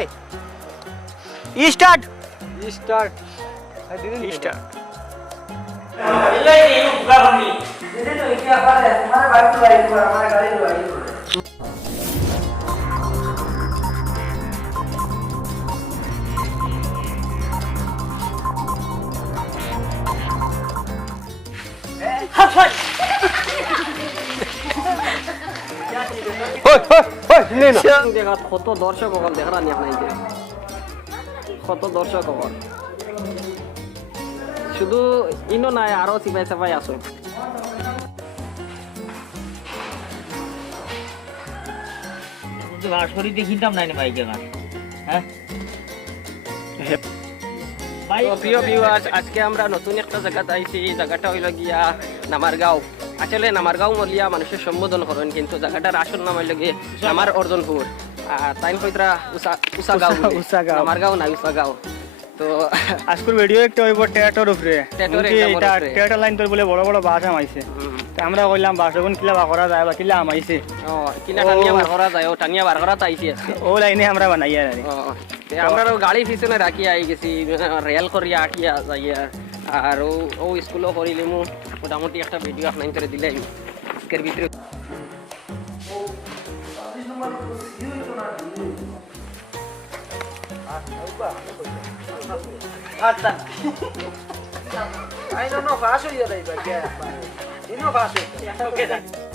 ওই start start start কত দর্শক হল দেখা নি আপনার কত দর্শক হল শুধু ইনো নাই আরো সিপাই সাপাই আসো ঘাসফড়ি দেখিতাম নাই বাইকে গান হ্যাঁ প্রিয় ভিউয়ার্স আজকে আমরা নতুন একটা জায়গাতে আইছি জায়গাটা হইল গিয়া নামারগাঁও আসলে নামারগাঁও মলিয়া মানুষের সম্বোধন করেন কিন্তু জায়গাটার আসল নাম হইল গিয়ে নামার অর্জনপুর আর তাই কইতরা উসাগাঁও নামারগাঁও না উসাগাঁও তো আজকের ভিডিও একটা হইব টেটর উপরে টেটর লাইন তোর বলে বড় বড় বাস আমাইছে আমরা কইলাম বাস যখন কিলা বার করা যায় বা কিলা আমাইছে কিনা টানিয়া বার করা যায় ও টানিয়া বার করা তাইছি আজকে ও লাইনে আমরা বানাইয়া রানি আমরা গাড়ি পিছনে রাখি আই গেছি রেল করিয়া আটিয়া যাইয়া আর ও স্কুলও করিলি মু মোটামুটি একটা ভিডিও আপনার করে দিলাই আজকের ভিতরে I don't know, paso ya de ahí, ¿para qué? Si no paso, ¿qué tal?